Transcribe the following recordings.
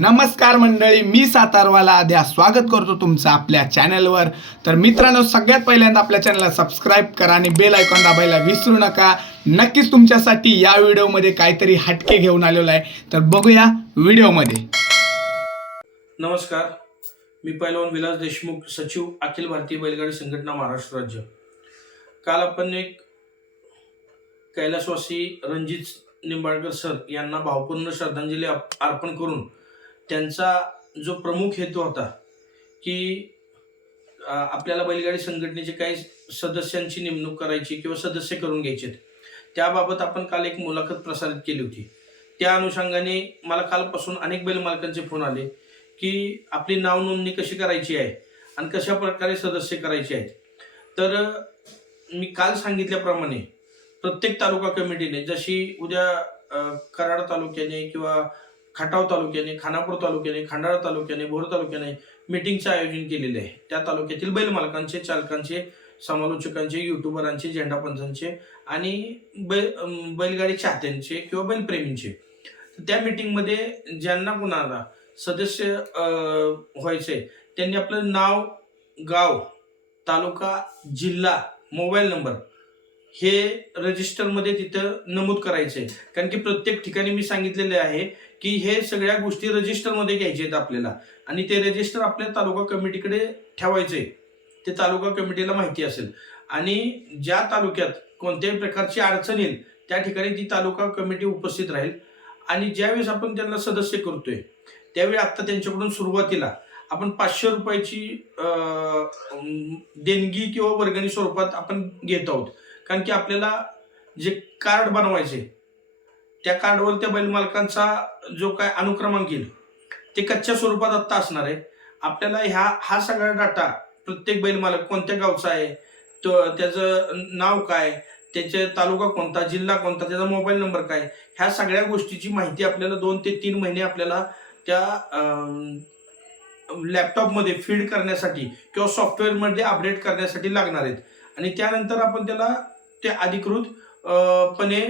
नमस्कार मंडळी मी सातारवाला. आद्या स्वागत करतो तुमचं आपल्या चॅनलवर. तर मित्रांनो सगळ्यात पहिल्यांदा आपल्या चॅनलला सबस्क्राईब करा आणि बेल आयकॉन दाबायला विसरू नका. नक्कीच तुमच्यासाठी या व्हिडिओमध्ये काहीतरी हटके घेऊन आलेलो आहे. तर बघूया व्हिडिओमध्ये. नमस्कार. मी पहिलवान विलास देशमुख सचिव अखिल भारतीय बैलगाडी संघटना महाराष्ट्र राज्य. काल आपण एक कैलासवासी रणजित निंबाळकर सर यांना भावपूर्ण श्रद्धांजली अर्पण करून त्यांचा जो प्रमुख हेतू होता की आपल्याला बैलगाडी संघटनेचे काही सदस्यांची नेमणूक करायची किंवा सदस्य करून घ्यायचे त्याबाबत आपण काल एक मुलाखत प्रसारित केली होती. त्या अनुषंगाने मला कालपासून अनेक बैल मालकांचे फोन आले की आपली नाव नोंदणी कशी करायची आहे आणि कशा प्रकारे सदस्य करायचे आहेत. तर मी काल सांगितल्याप्रमाणे प्रत्येक तालुका कमिटीने जशी उद्या कराड तालुक्याने किंवा खटाव तालुक्याने खानापूर तालुक्याने खंडाळा तालुक्याने भोर तालुक्याने मीटिंगचं आयोजन केलेले आहे. त्या तालुक्यातील बैल मालकांचे चालकांचे समालोचकांचे युट्यूबरांचे झेंडापंचांचे आणि बैल बैलगाडी चाहत्यांचे किंवा बैलप्रेमींचे. त्या मिटिंगमध्ये ज्यांना कुणाला सदस्य व्हायचे त्यांनी आपलं नाव गाव तालुका जिल्हा मोबाईल नंबर हे रजिस्टरमध्ये तिथं नमूद करायचे कारण की प्रत्येक ठिकाणी मी सांगितलेले आहे की हे सगळ्या गोष्टी रजिस्टरमध्ये घ्यायचे आहेत आपल्याला. आणि ते रजिस्टर आपल्या तालुका कमिटीकडे ठेवायचे ते तालुका कमिटीला माहिती असेल. आणि ज्या तालुक्यात कोणत्याही प्रकारची अडचण येईल त्या ठिकाणी ती तालुका कमिटी उपस्थित राहील. आणि ज्यावेळेस आपण त्यांना सदस्य करतोय त्यावेळी आत्ता त्यांच्याकडून सुरुवातीला आपण पाचशे रुपयाची देणगी किंवा वर्गणी स्वरूपात आपण घेत आहोत. कारण की आपल्याला जे कार्ड बनवायचे त्या कार्डवर त्या बैल मालकांचा जो काय अनुक्रमांक येईल ते कच्च्या स्वरूपात आत्ता असणार आहे. आपल्याला ह्या हा सगळा डाटा प्रत्येक बैल मालक कोणत्या गावचा आहे तो त्याचं नाव काय त्याचे तालुका कोणता जिल्हा कोणता त्याचा मोबाईल नंबर काय ह्या सगळ्या गोष्टीची माहिती आपल्याला दोन ते तीन महिने आपल्याला त्या लॅपटॉपमध्ये फीड करण्यासाठी किंवा सॉफ्टवेअरमध्ये अपडेट करण्यासाठी लागणार आहेत. आणि त्यानंतर आपण त्याला ते अधिकृत पणे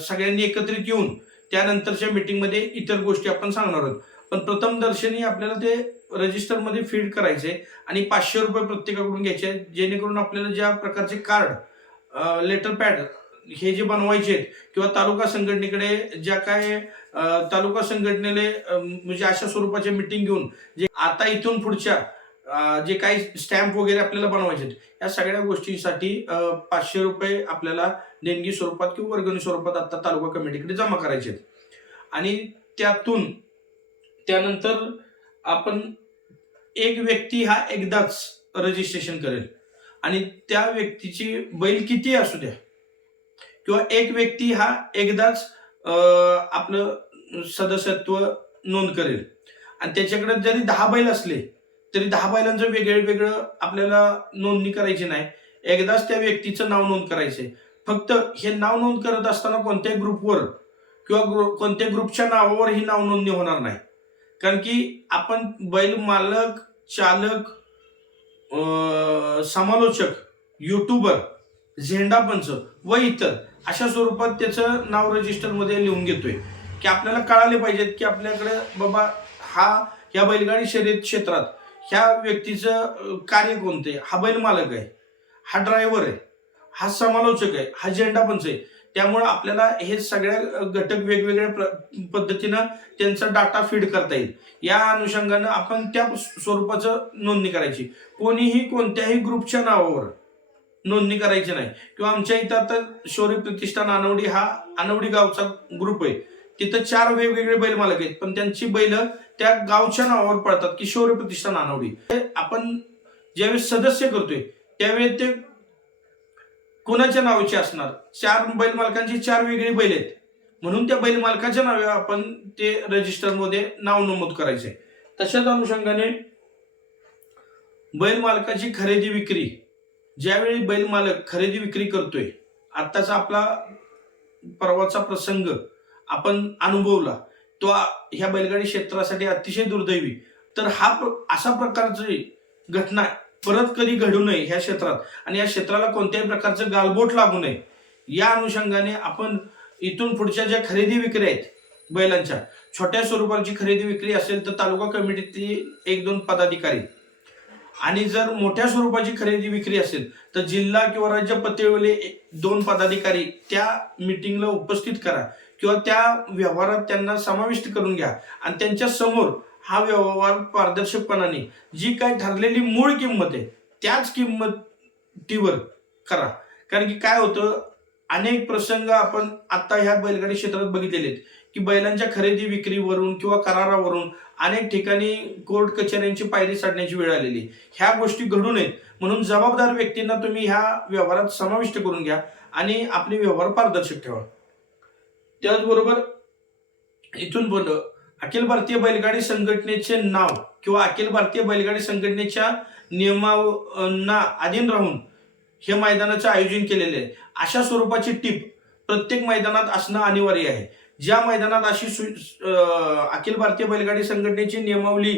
सगळ्यांनी एकत्रित येऊन त्यानंतरच्या मीटिंगमध्ये इतर गोष्टी आपण सांगणार आहोत. पण प्रथम दर्शनी आपल्याला ते रजिस्टरमध्ये फीड करायचे आणि पाचशे रुपये प्रत्येकाकडून घ्यायचे जेणेकरून आपल्याला ज्या प्रकारचे कार्ड लेटर पॅड हे जे बनवायचे आहेत किंवा तालुका संघटनेकडे ज्या काय तालुका संघटनेने म्हणजे अशा स्वरूपाच्या मिटिंग घेऊन जे आता इथून पुढच्या जे काही स्टॅम्प वगैरे आपल्याला बनवायचे आहेत या सगळ्या गोष्टींसाठी पाचशे रुपये आपल्याला देणगी स्वरूपात किंवा वर्गणी स्वरूपात आता तालुका कमिटीकडे जमा करायचे आहेत. आणि त्यातून त्यानंतर आपण एक व्यक्ती हा एकदाच रजिस्ट्रेशन करेल. आणि त्या व्यक्तीची बैल किती असू द्या किंवा एक व्यक्ती हा एकदाच आपलं सदस्यत्व नोंद करेल. आणि त्याच्याकडे जरी दहा बैल असले तरी दहा बैलांचं वेगळं वेगळं आपल्याला नोंदणी करायची नाही. एकदाच त्या व्यक्तीचं नाव नोंद करायचंय. फक्त हे नाव नोंद करत असताना कोणत्याही ग्रुपवर किंवा ग्रु कोणत्या ग्रुपच्या नावावर ही नाव नोंदणी होणार नाही. कारण की आपण बैल मालक चालक समालोचक युट्यूबर झेंडापंच व इतर अशा स्वरूपात त्याचं नाव रजिस्टरमध्ये लिहून घेतोय. की आपल्याला कळाले पाहिजेत की आपल्याकडे बाबा हा या बैलगाडी शर्यत क्षेत्रात ह्या व्यक्तीचं कार्य कार्य कोणते? हा बैल मालक आहे. हा ड्रायव्हर आहे. हा समालोचक आहे. हा झेंडापंच आहे. त्यामुळं आपल्याला हे सगळ्या घटक वेगवेगळ्या प्र- पद्धतीनं त्यांचा डाटा फीड करता येईल. या अनुषंगानं आपण त्या स्वरूपाचं नोंदणी करायची. कोणीही कोणत्याही ग्रुपच्या नावावर नोंदणी करायची नाही. किंवा आमच्या इथं आता शौर्य प्रतिष्ठान आनवडी हा आनवडी गावचा ग्रुप आहे. तिथं चार वेगवेगळे बैल मालक आहेत. पण त्यांची बैल त्या गावच्या नावावर पळतात की शौर्य प्रतिष्ठान आनवडी हे आपण ज्यावेळेस सदस्य करतोय त्यावेळेस ते कोणाच्या नावाचे असणार? चार बैल मालकांची चार वेगळी बैल आहेत. म्हणून त्या बैल मालकाच्या नावे आपण ते रजिस्टरमध्ये नाव नमूद करायचे तशाच अनुषंगाने बैल मालकाची खरेदी विक्री ज्यावेळी बैल मालक खरेदी विक्री करतोय आत्ताचा आपला परवाचा प्रसंग आपण अनुभवला तो ह्या बैलगाडी क्षेत्रासाठी अतिशय दुर्दैवी. तर हा प्र- अशा प्रकारची घटना परत कधी घडू नये ह्या क्षेत्रात आणि या क्षेत्राला कोणत्याही प्रकारचं गालबोट लागू नये या अनुषंगाने आपण इथून पुढच्या ज्या खरेदी विक्री आहेत बैलांच्या छोट्या स्वरूपाची खरेदी विक्री असेल तर तालुका कमिटीतील एक दोन पदाधिकारी. आणि जर मोठ्या स्वरूपाची खरेदी विक्री असेल तर जिल्हा किंवा राज्य पातळीवरले एक- दोन पदाधिकारी त्या मिटिंगला उपस्थित करा. किंवा त्या व्यवहारात त्यांना समाविष्ट करून घ्या. आणि त्यांच्यासमोर हा व्यवहार पारदर्शकपणाने जी काय ठरलेली मूळ किंमत आहे त्याच किंमतीवर करा. कारण की काय होतं अनेक प्रसंग आपण आता ह्या बैलगाडी क्षेत्रात बघितलेले आहेत की बैलांच्या खरेदी विक्रीवरून किंवा करारावरून अनेक ठिकाणी कोर्ट कचेऱ्यांची पायरी चढण्याची वेळ आलेली ह्या गोष्टी घडू नयेत. म्हणून जबाबदार व्यक्तींना तुम्ही ह्या व्यवहारात समाविष्ट करून घ्या आणि आपले व्यवहार पारदर्शक ठेवा. त्याचबरोबर इथून पुढं अखिल भारतीय बैलगाडी संघटनेचे नाव किंवा अखिल भारतीय बैलगाडी संघटनेच्या नियमांना अधीन राहून हे मैदानाचं आयोजन केलेले आहे. अशा स्वरूपाची टीप प्रत्येक मैदानात असणं अनिवार्य आहे. ज्या मैदानात अशी सु अखिल भारतीय बैलगाडी संघटनेची नियमावली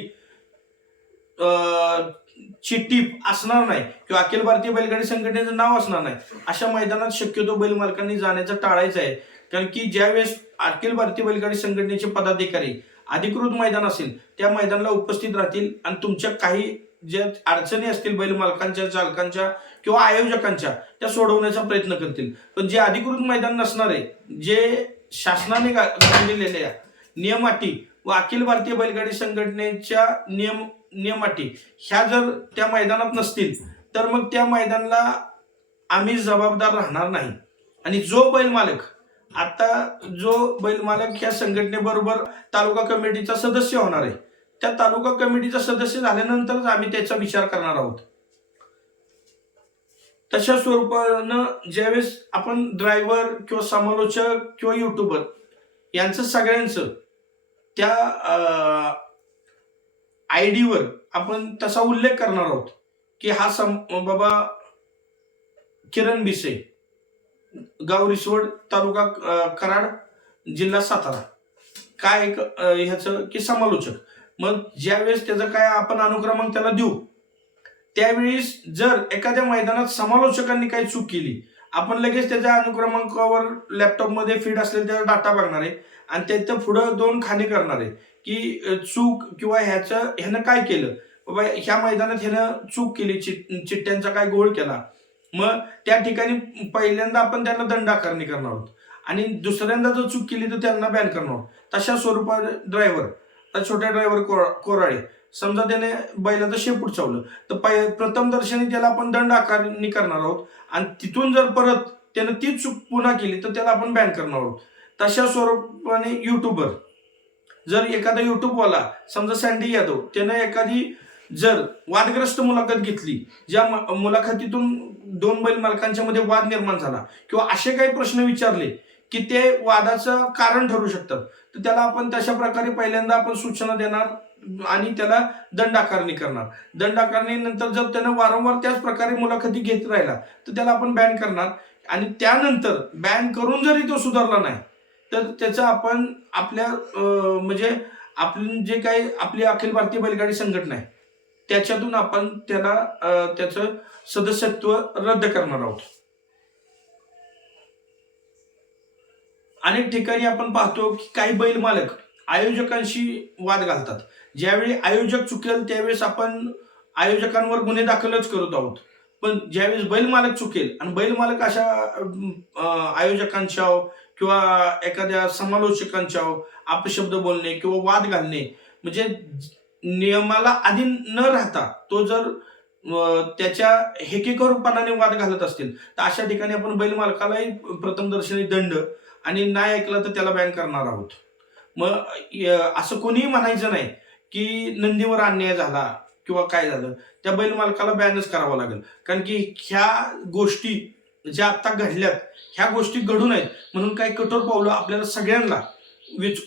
ची टीप असणार नाही किंवा अखिल भारतीय बैलगाडी संघटनेचं नाव असणार नाही अशा मैदानात शक्यतो बैल मालकांनी जाण्याचं टाळायचं आहे. कारण की ज्यावेळेस अखिल भारतीय बैलगाडी संघटनेचे पदाधिकारी अधिकृत मैदान असेल त्या मैदानाला उपस्थित राहतील आणि तुमच्या काही ज्या अडचणी असतील बैल मालकांच्या चालकांच्या किंवा आयोजकांच्या त्या सोडवण्याचा प्रयत्न करतील. पण जे अधिकृत मैदान नसणार आहे जे शासनाने गा- नियमाटी व अखिल भारतीय बैलगाडी संघटनेच्या नियम नियमाटी ह्या जर त्या मैदानात नसतील तर मग त्या मैदानाला आम्ही जबाबदार राहणार नाही. आणि जो बैल मालक आता जो बैल मालक ह्या संघटनेबरोबर तालुका कमिटीचा सदस्य होणार आहे त्या तालुका कमिटीचा सदस्य झाल्यानंतरच आम्ही त्याचा विचार करणार आहोत. तशा स्वरूपानं ज्यावेळेस आपण ड्रायव्हर किंवा समालोचक किंवा युट्यूबर यांचं सगळ्यांचं त्या आय डीवर आपण तसा उल्लेख करणार आहोत की हा सम बाबा किरण बिसे गाव रिसवड तालुका कराड जिल्हा सातारा. काय एक, ह्याचं की समालोचक मग ज्यावेळेस त्याचं काय आपण अनुक्रमांक त्याला देऊ त्यावेळेस जर एखाद्या मैदानात समालोचकांनी काही चूक केली आपण लगेच त्याच्या अनुक्रमांकावर लॅपटॉपमध्ये फीड असलेला त्याचा डाटा बघणार आहे आणि त्याचं पुढं दोन खाणी करणार आहे की चूक किंवा ह्याचं ह्यानं काय केलं? बाबा ह्या मैदानात ह्यानं चूक केली चिट चिट्ट्यांचा काय गोळ केला. मग त्या ठिकाणी पहिल्यांदा आपण त्यांना दंड आकारणी करणार आहोत. आणि दुसऱ्यांदा जर चूक केली तर त्यांना बॅन करणार आहोत. तशा स्वरूपात ड्रायव्हर छोट्या ड्रायव्हर कोराळे समजा त्याने बैलाचं शेपूट चावलं तर पै प्रथम दर्शनी त्याला आपण दंड आकारणी करणार आहोत. आणि तिथून जर परत त्यानं तीच चूक पुन्हा केली तर त्याला आपण बॅन करणार आहोत. तशा स्वरूपाने युट्यूबर जर एखादा युट्यूबवाला समजा सँडी यादव त्यानं एखादी जर वादग्रस्त मुलाखत घेतली ज्या म- मुलाखतीतून दोन बैल मालकांच्या मध्ये वाद निर्माण झाला किंवा असे काही प्रश्न विचारले की ते वादाचं कारण ठरू शकतं तर त्याला आपण तशा प्रकारे पहिल्यांदा आपण सूचना देणार आणि त्याला दंड आकारणी करणार. दंड आकारणीनंतर जर त्यानं वारंवार त्याच प्रकारे मुलाखती घेत राहिला तर त्याला आपण बॅन करणार. आणि त्यानंतर बॅन करून जरी तो सुधारला नाही तर त्याचं आपण आपल्या म्हणजे आपण जे काही आपली अखिल भारतीय बैलगाडी संघटना आहे त्याच्यातून आपण त्याला त्याचं सदस्यत्व रद्द करणार आहोत. अनेक ठिकाणी आपण पाहतो की काही बैल मालक आयोजकांशी वाद घालतात. ज्यावेळी आयोजक चुकेल त्यावेळेस आपण आयोजकांवर गुन्हे दाखलच करत आहोत. पण ज्यावेळेस बैल मालक चुकेल आणि बैल मालक अशा आयोजकांच्या किंवा एखाद्या समालोचकांच्या अपशब्द बोलणे किंवा वाद घालणे म्हणजे नियमाला अधीन न राहता तो जर त्याच्या हेकेकरूपणाने वाद घालत असतील तर अशा ठिकाणी आपण बैल मालकालाही दंड आणि नाही ऐकलं तर त्याला बॅन करणार आहोत. मग असं कोणीही म्हणायचं नाही की नंदीवर अन्याय झाला किंवा काय झालं त्या बैल मालकाला बॅनच करावं लागेल. कारण की ह्या गोष्टी ज्या आत्ता घडल्यात ह्या गोष्टी घडू नयेत म्हणून काही कठोर पावलं आपल्याला सगळ्यांना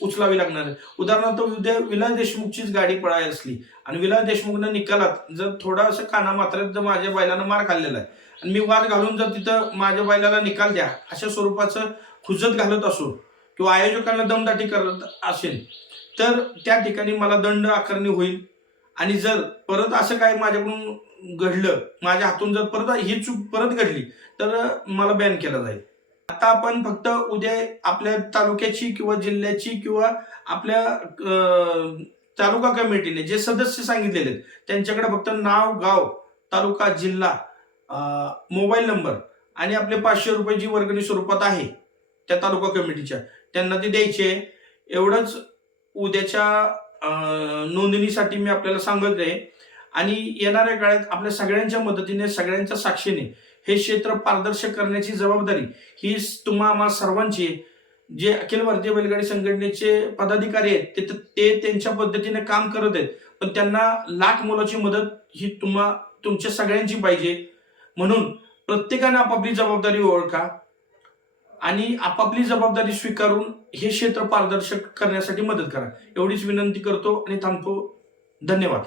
उचलावी लागणार आहे. उदाहरणार्थ उद्या विलास देशमुखचीच गाडी पळायला असली आणि विलास देशमुखनं निकालात जर थोडासा काना मात्र जर माझ्या बैलानं मार खाल्लेला आहे आणि मी वाद घालून जर तिथं माझ्या बैलाला निकाल द्या अशा स्वरूपाचं खुजत घालत असो किंवा आयोजकांना दमदाटी करत असेल तर त्या ठिकाणी मला दंड आकारणी होईल. आणि जर परत असं काय माझ्याकडून घडलं माझ्या हातून जर परत ही चूक परत घडली तर मला बॅन केला जाईल. आता आपण फक्त उद्या आपल्या तालुक्याची किंवा जिल्ह्याची किंवा आपल्या तालुका कमिटीने जे सदस्य सांगितलेले आहेत त्यांच्याकडे फक्त नाव गाव तालुका जिल्हा मोबाईल नंबर आणि आपले पाचशे रुपये जी वर्गणी स्वरूपात आहे त्या तालुका कमिटीच्या त्यांना ते द्यायचे आहे. एवढंच उद्याच्या नोंदणीसाठी मी आपल्याला सांगत आहे आणि येणाऱ्या काळात आपल्या सगळ्यांच्या मदतीने सगळ्यांच्या साक्षीने हे क्षेत्र पारदर्शक करण्याची जबाबदारी ही तुम्हा आम्हाला सर्वांची आहे. जे अखिल भारतीय बैलगाडी संघटनेचे पदाधिकारी आहेत ते ते त्यांच्या पद्धतीने काम करत आहेत. पण त्यांना लाख मोलाची मदत ही तुम्हा तुमच्या सगळ्यांची पाहिजे. म्हणून प्रत्येकाने आपापली जबाबदारी ओळखा आणि आपापली जबाबदारी स्वीकारून हे क्षेत्र पारदर्शक करण्यासाठी मदत करा. एवढीच विनंती करतो आणि थांबतो. धन्यवाद.